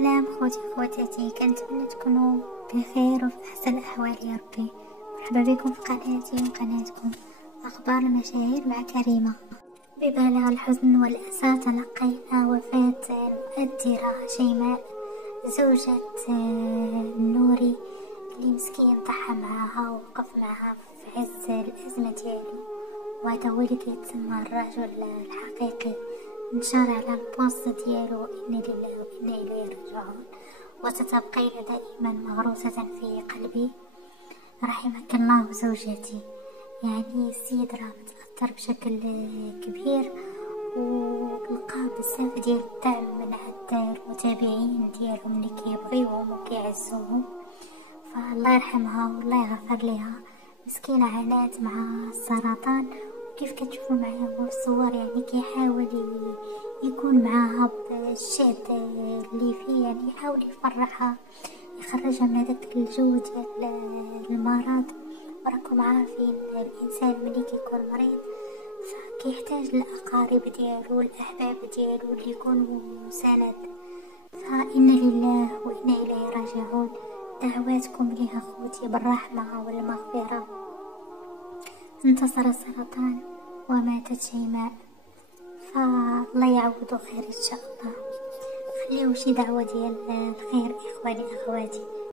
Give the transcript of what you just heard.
سلام خوتي خواتاتي، كنتمنى تكونوا بخير وفي احسن الاحوال يا ربي. مرحبا بكم في قناتي وقناتكم اخبار المشاهير مع كريمه. ببالغ الحزن والاسى تلقينا وفاه المؤثره شيماء زوجة نوري اللي مسكين ضحى معاها ووقف معاها في عز الازمه ديالو، وهذا هو اللي كيتسمى الرجل الحقيقي. نشر على البوست ديالو إنا لله وإنا إليه راجعون، وستبقين دائما مغروسة في قلبي. رحمك الله زوجتي. يعني السيد راه متأثر بشكل كبير ولقى بزاف ديال الدعم من عند المتابعين ديالهم اللي كيبغيوهم وكيعزوهم، فالله يرحمها والله يغفر لها. مسكينة عانات مع السرطان، كيف كتشوفوا معايا هو في الصور يعني كيحاول يكون معاها بالشعب اللي فيه، يعني يحاول يفرحها يخرجها من هذاك الجو ديال المرض. وراكم عارفين الانسان ملي كيكون مريض فكيحتاج الاقارب ديالو والاحباب ديالو اللي يكونوا سند. فإنا لله وإنا إليه راجعون. دعواتكم لها خوتي بالرحمة والمغفرة. انتصر السرطان وماتت شيماء، فالله يعوض خير ان شاء الله. خليو شي دعوة ديال الخير اخواني اخواتي.